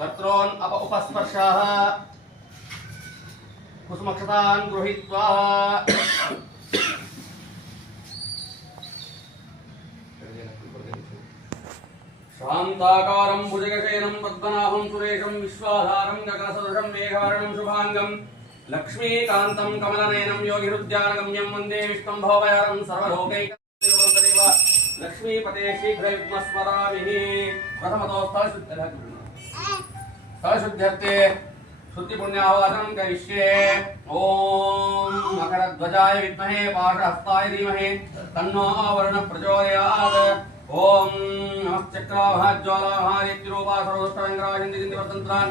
तत्रोन् up भुजगशयनं पद्मनाभं सुरेशं विश्वाधारं गगनसदृशं मेघवर्णं शुभाङ्गं लक्ष्मीकान्तं कमलनयनं योगिरुद्यानगम्यं वंदे विष्णुं भवयारं सर्वलोकैकदेव लक्ष्मीपते शीघ्रयुग्मस्मरामिः प्रथमतो स्थलशुद्धिः स्थलशुद्ध्यर्थे शुद्धिपुण्यावादनं करिष्ये। ॐ मकरध्वजाय विद्महे पाशहस्ताय धीमहि, तन्नो आवरण प्रचोदयात् ॐ नमश्चक्रावहाज्ज्वालावहारित्युरूपा सर्वदुष्टवेङ्कराजिन्दिगिन्दिवर्तन्त्रान्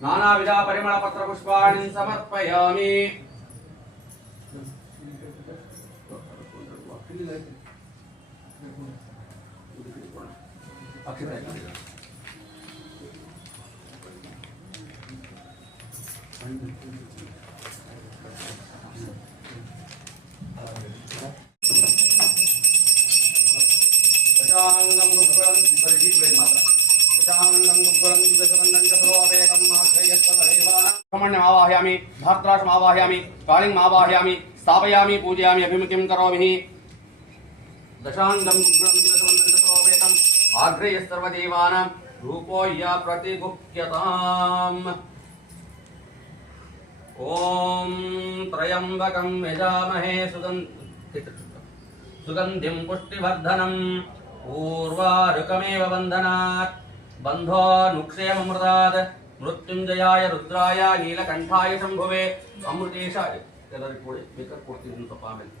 నానావిధ పరిమళ పత్ర పుష్పాణి సమర్పయామి Thank. माघ्रयस्वदैवानां आवाहयामि धात्राशम् आवाहयामि कालिम् आवाहयामि, स्थापयामि, पूजयामि, अभिमुखीं करोमि। दशाङ्गं गुग्गलं दिवसवन्दं च सर्ववेदम् आघ्रयस्सर्वदेवानां रूपो या प्रतिगुह्यताम्। ॐ त्र्यम्बकं यजामहे ಮೃತ್ಯುಂಜಯಾಯ ರುದ್ರಾಯ ನೀಲಕಂಠಾಯ ಶಂಭುವೆ ಅಮೃತೇಶಾಯ ಎಲ್ಲರಿಗೂ ಕೂಡಿ ಮೇಕಪ್ ಕೊಡ್ತಿದ್ದೀನಿ ಸ್ವಲ್ಪ ಆಮೇಲೆ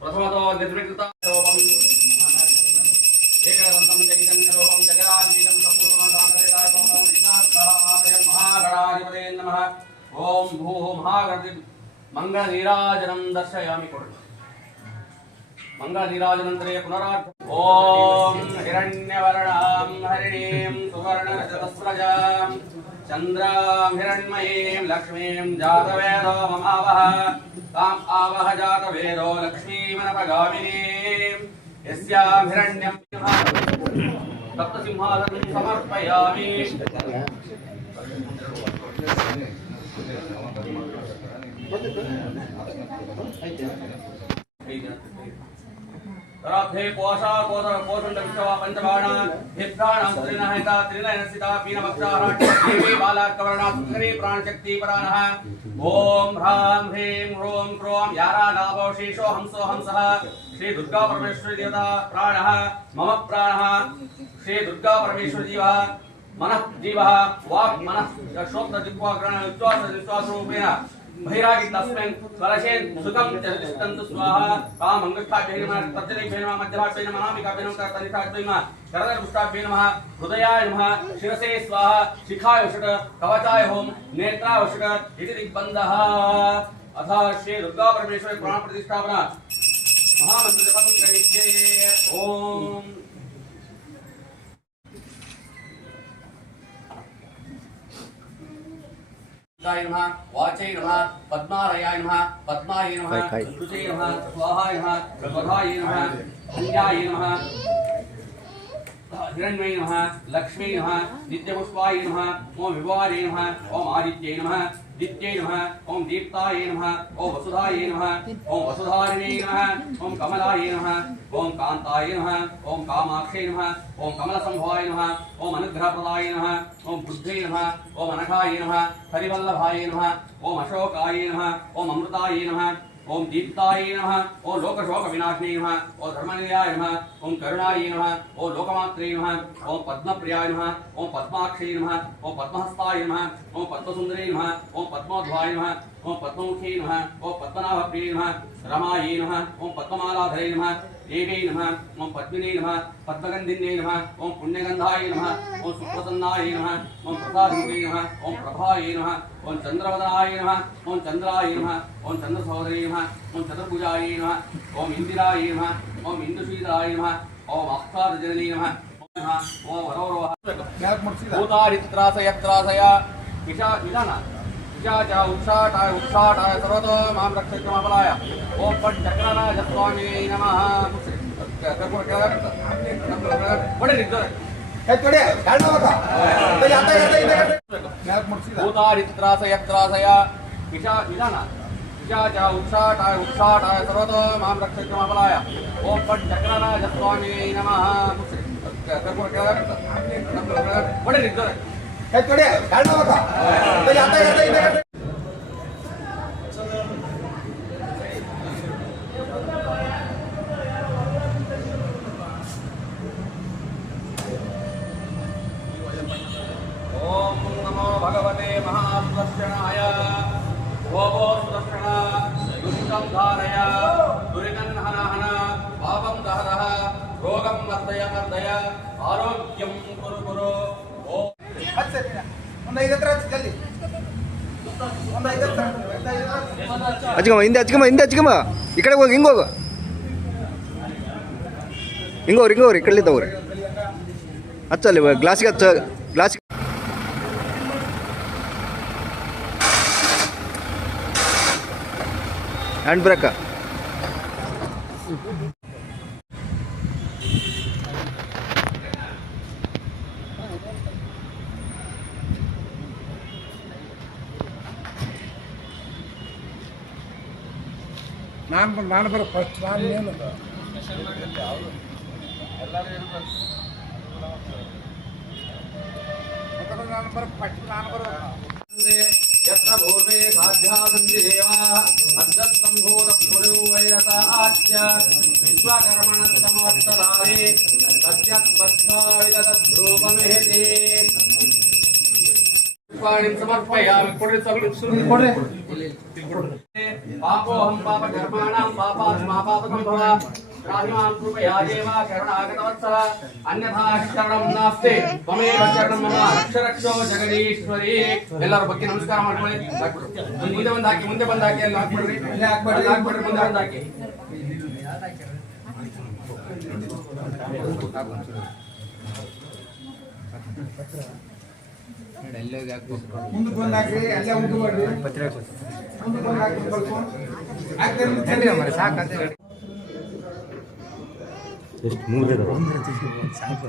ಪ್ರಥಮತೋ ನಿರ್ವಿಕೃತ ರೂಪಂ ಏಕರಂತಂ ಚೈತನ್ಯ ರೂಪಂ ಜಗರಾಜೀಜಂ ಸಂಪೂರ್ಣ ದಾನವೇದಾಯತಂ ವಿಜ್ಞಾನಾಯ ಮಹಾಗಣಾಧಿಪತೇ ನಮಃ ಓಂ ಭೂ ಮಹಾಗಣಿ ಮಂಗಳ ನೀರಾಜನಂ ದರ್ಶಯಾಮಿ ಕೊಡಣ ಕೊಡಿ ಮಂಗಳ ನೀರಾಜನಂತರೇ ಪುನರಾರ್ಥ ಓಂ ಹಿರಣ್ಯವರ್ಣಾಂ ಹರಿಣೀಂ ಸುವರ್ಣರಜತಸ್ರಜಾಂ ಚಂದ್ರಾಂ ಹಿರಣ್ಮಯೀಂ ಲಕ್ಷ್ಮೀಂ ಜಾತವೇದೋ ಮಮಾವಹ ತಾಂ ಆವಹ ಜಾತವೇದೋ ಲಕ್ಷ್ಮೀಮನಪಗಾಮಿನೀಂ ಯಸ್ಯಾಂ ಹಿರಣ್ಯಂ ಸಪ್ತಸಿಂಹಾಸನಂ ಸಮರ್ಪಯಾಮಿ तराब्धे पोषा कोदर पोषण विश्वा पंचबाणा हिप्राणां त्रिनः हिता त्रिनयन सिता पीनवक्षाः देवी बालार्कवर्णा सुन्दरी प्राणशक्ति पराणः ॐ ह्रां ह्रीं ह्रूं क्रों यारा नाभो शीशो हंसो हंसः। श्री दुर्गा परमेश्वरी देवता प्राणः, मम प्राणः। श्री दुर्गा परमेश्वरी जीवः, मनः जीवः। वाक् मनः श्रोत्र जिह्वा ग्रहण विश्वास विश्वासरूपेण बहिरागि तस्मिन् कलशेन सुखं तिष्ठन्तु स्वाहा। ताम् अङ्गष्ठाभ्यै नमः, तर्जनीभ्यै नमः नमः नमः हृदयाय नमः, शिरसे स्वाहा, शिखाय कवचाय होम इति दिग्बन्धः। अथ श्री दुर्गा प्राण प्रतिष्ठापना गाय नमः वाचै नमः पद्मालयाय नमः पद्माय नमः शुचै नमः स्वाहाय नमः स्वधाय नमः धन्याय नमः हिरण्मय नमः लक्ष्मी नमः नित्यपुष्पाय नमः ओम विवारे नमः ओम आदित्यै नमः। दित्यै नमः ॐ दीप्तायै नमः ओम वसुधाय नमः ओम वसुधारिणे नमः ओम कमलाय नमः ओम कांताय नमः ओम कामाक्षै नमः ओम कमलसंभवाय नमः ओम अनुग्रहप्रदाय नमः ओम बुद्धे नमः ओम अनघाय नमः हरिवल्लभाय नमः ओम अशोकाय नमः ओम अमृताय नमः ओम दीप्ताय नमः ओम लोक शोक विनाशने नमः ओम धर्मनिलयाय नमः ओम करुणाय नमः ओम लोकमात्रे नमः ओम पद्मप्रियाय नमः ओम पद्माक्षे नमः ओम पद्महस्ताय नमः ओम पद्मसुंदरे नमः ओम पद्मोद्वाय नमः ओम पद्ममुखे नमः ओम पद्मनाभप्रिये नमः रमाय नमः ओम पद्ममालाधरे नमः देवे नमः ओम पद्मिने नमः पद्मगन्धिन्ये नमः ओम पुण्यगन्धाय नमः ओम सुप्रसन्नाय नमः ओम प्रसादरूपे नमः ओम प्रभाय नमः ओम चन्द्रवदनाय नमः ओम चन्द्राय नमः ओम चन्द्रसहोदरे नमः ओम चतुर्भुजाय नमः ओम इन्दिराय नमः ओम इन्दुशीलाय नमः ओम अक्षादजननी नमः ओम वरोरोह भूतारित्रासयत्रासय विशा विधान विशाच उत्साटाय उत्साटाय सर्वतो माँ रक्षक्रमफलाय ॐ पट् चक्रराज स्वामियै नमः। मॅप मुर्शिदा भूतारित्रासयत्रासय विशा विधान विशाच उत्साटाय उत्साटाय सर्वतो माँ रक्षक्रमफलाय ॐ पट् चक्रराज स्वामियै नमः। पडे काय थोडे काढ ना बघा आता येता येता येता नमो भगवते महासुदर्शनाय। भोगो सुदर्शन दुष्टं धारय दुरितं हन हन पापं दह दह रोगं मर्दय मर्दय आरोग्यं ಹಚ್ಕಮ್ಮ ಹಿಂದೆ ಹಚ್ಕಮ್ಮ ಹಿಂದೆ ಹಚ್ಕಮ್ಮ ಈ ಕಡೆ ಹೋಗಿ, ಹಿಂಗೆ ಹೋಗು. ಹಿಂಗೋರಿ ಹಿಂಗೋರಿ, ಈ ಕಡೆ ತಗೋರಿ ಹಚ್ಚಲ್ಲಿ ಗ್ಲಾಸಿಗೆ ಹಚ್ಚ ಗ್ಲಾಸ್ ಹ್ಯಾಂಡ್ ಬ್ರೇಕ ನಾನು ನಾನು ಬರೋ ಫಸ್ಟ್ ನಾನು ಏನು ನಾನು ಬರೋ ಫಸ್ಟ್ ನಾನು ಬರೋ यत्र ನಿಮ್ಮ ಸಮರ್ಪಣ ಯಾವ ಕೊಡ್ರಿ ಸಗಲು ಸುಮ್ಮನೆ ಕೊಡ್ರಿ ಪಾಪೋ ಹಂ ಪಾಪ ಕರ್ಮಾಣಂ ಪಾಪಾತ್ಮಾ ಪಾಪಕಂ ಭವ ರಾಹಿಮಾಂ ಕೃಪಯಾ ದೇವ ಕರುಣಾಗತವತ್ಸಲ ಅನ್ಯಥಾ ಶರಣಂ ನಾಸ್ತಿ ತ್ವಮೇವ ಶರಣಂ ಮಮ ರಕ್ಷರಕ್ಷೋ ಜಗದೀಶ್ವರಿ ಎಲ್ಲರ ಬಗ್ಗೆ ನಮಸ್ಕಾರ ಮಾಡ್ಕೊಳ್ಳಿ ಮುಂದೆ ಬಂದು ಹಾಕಿ ಮುಂದೆ ಬಂದು ಹಾಕಿ ಅಲ್ಲಿ ಹಾಕ್ಬಿಡ್ರಿ ಅಲ್ಲಿ ಹಾಕ್ಬಿಡ್ರಿ ಹಾಕ್ಬಿಡ್ರಿ ಮುಂದೆ ಬಂದು ಹಾಕಿ Thank you. ಎಷ್ಟು ಮೂರು ಸಾಕು